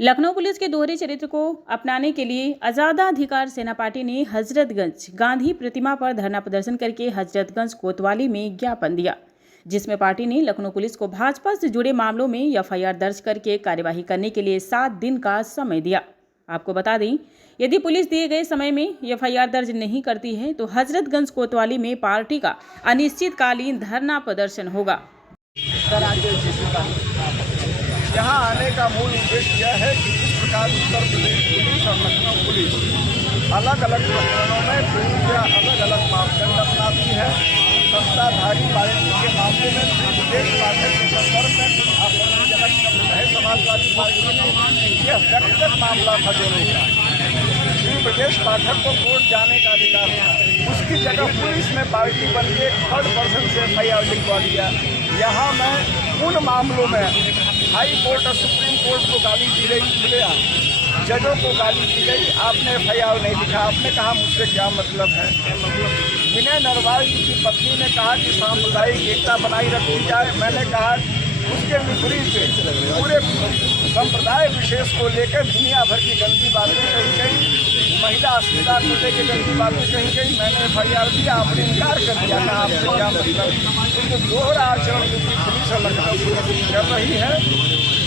Lucknow police के दोहरे चरित्र को अपनाने के लिए आज़ादाधिकार सेना पार्टी ने हजरतगंज गांधी प्रतिमा पर धरना प्रदर्शन करके हजरतगंज कोतवाली में ज्ञापन दिया, जिसमें पार्टी ने लखनऊ पुलिस को भाजपा से जुड़े मामलों में एफआईआर दर्ज करके कार्यवाही करने के लिए 7 दिन का समय दिया। आपको बता दें, यदि पुलिस दिए गए समय में एफआईआर दर्ज नहीं करती है तो हजरतगंज कोतवाली में पार्टी का अनिश्चितकालीन धरना प्रदर्शन होगा। यहाँ आने का मूल उद्देश्य यह है कि इस प्रकार उत्तर प्रदेश पुलिस और लखनऊ पुलिस अलग अलग प्रकरणों में पूरा अलग अलग मापदंड अपनाती है। सत्ताधारी पार्टी के मामले में ब्रजेश पाठक के संदर्भ में आपत्तिजनक शब्द है। समाजवादी पार्टी ने यह व्यक्तिगत मामला था दोनों का। श्री ब्रजेश पाठक को कोर्ट जाने का अधिकार था, उसकी जगह पुलिस ने पार्टी बन के 3rd पर्सन से एफआईआर लिखवा दिया। यहाँ मैं उन मामलों में हाई कोर्ट और सुप्रीम कोर्ट को गाली दी गई, खुलेआम जजों को गाली दी गई, आपने एफआईआर नहीं लिखा। आपने कहा मुझसे क्या मतलब है। विनय नरवाल जी की पत्नी ने कहा कि सांप्रदायिक एकता बनाई रखी जाए। मैंने कहा उसके विपरीत पूरे संप्रदाय विशेष को लेकर दुनिया भर की गंदी बातें कही गई, महिला अस्मिता को लेकर गंदी बातें कही गई। मैंने एफआईआर दिया, आपने इनकार कर दिया कि आपसे क्या मतलब। तो दोहरा आचरण जो पुलिस और लखनऊ पुलिस कर रही है,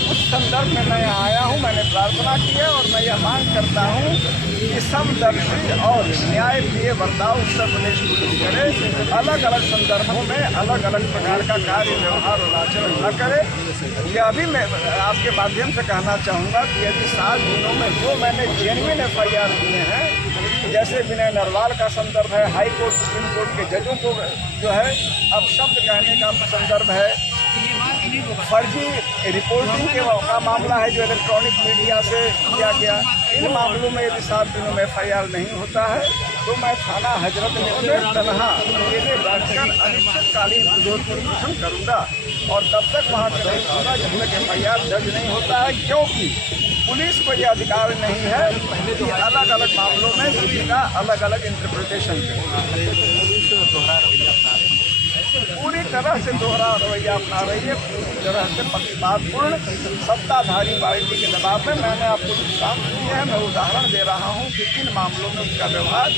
उस संदर्भ में मैं यहाँ आया हूँ। मैंने प्रार्थना की है और मैं यह मांग करता हूँ कि समदर्शी और न्यायप्रिय बर्ताव उत्तर प्रदेश पुलिस करे। अलग अलग संदर्भों में अलग अलग प्रकार का कार्य व्यवहार और आचरण न करे। यह भी मैं आपके माध्यम से कहना चाहूँगा कि यदि 7 दिनों में जो मैंने जेन्युइन एफआईआर दिए हैं, जैसे विनय नरवाल का संदर्भ है, हाई कोर्ट सुप्रीम कोर्ट के जजों को जो है अब शब्द कहने का संदर्भ है, फर्जी रिपोर्टिंग का मामला है जो इलेक्ट्रॉनिक मीडिया से किया गया। इन मामलों में यदि 7 दिनों में एफआईआर नहीं होता है तो मैं थाना हजरतगंज में तनहा अकेले बैठकर अनिश्चितकालीन विरोध प्रदर्शन करूँगा और तब तक वहाँ रहूँगा जब तक एफआईआर दर्ज नहीं होता है, क्योंकि पुलिस को यह अधिकार नहीं है कि अलग अलग मामलों में किसी का अलग अलग इंटरप्रिटेशन पूरी तरह से दोहरा रवैया अपना रही है, पूरी तरह से पक्षपातपूर्ण सत्ताधारी पार्टी के दबाव में। मैंने आपको दृष्टांत दिए हैं, मैं उदाहरण दे रहा हूँ कि इन मामलों में उसका व्यवहार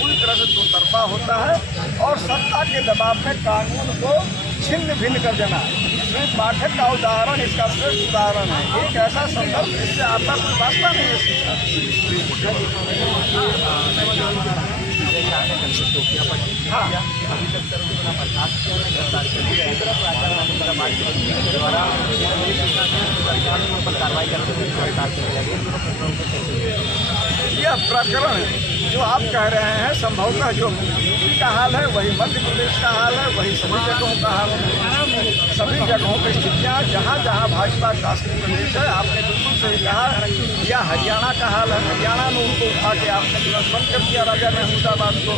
पूरी तरह से दो तरफा होता है और सत्ता के दबाव में कानून को छिन्न भिन्न कर देना। इसमें पाठक का उदाहरण इसका श्रेष्ठ उदाहरण है। एक ऐसा संदर्भ जिससे आपका कोई वास्ता नहीं है। हाँ, अभी तक कार्रवाई यह प्रकरण जो आप कह रहे हैं संभवतः जो यूपी का हाल है वही मध्य प्रदेश का हाल है, वही सभी जगहों का हाल है। सभी जगहों की स्थितियाँ जहाँ जहाँ भाजपा शासित प्रदेश है, आपने बिल्कुल सही कहा। यह हरियाणा का हाल है, हरियाणा में उनको उठा के आपने तुरंत बंद कर दिया राजा महमूदाबाद को।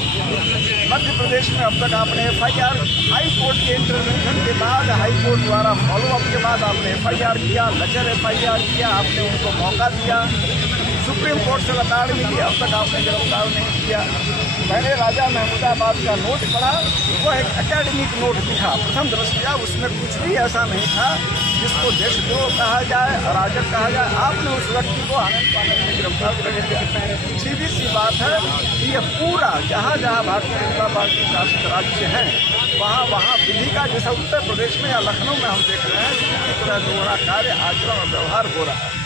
मध्य प्रदेश में अब तक आपने एफआईआर हाई कोर्ट के इंटरवेंशन के बाद, हाई कोर्ट द्वारा फॉलोअप के बाद आपने एफआईआर किया, लचर एफआईआर किया, आपने उनको मौका दिया। सुप्रीम कोर्ट से रिकॉर्ड मिली, अब तक आपने गिरफ्तार नहीं किया। मैंने राजा महमूदाबाद का नोट पढ़ा, वो एक एकेडमिक नोट दिखा प्रथम दृष्टया, उसमें कुछ भी ऐसा नहीं था जिसको देशद्रोह कहा जाए, अराजक कहा जाए। आपने उस व्यक्ति को आनंद पानंद में गिरफ्तार कर दिया। सीधी सी बात है कि यह पूरा जहाँ जहाँ भारतीय जनता पार्टी शासित राज्य हैं, वहाँ वहाँ विधि का, जैसा उत्तर प्रदेश में या लखनऊ में हम देख रहे हैं, पूरी तरह दोहरा कार्य आचरण और व्यवहार हो रहा है।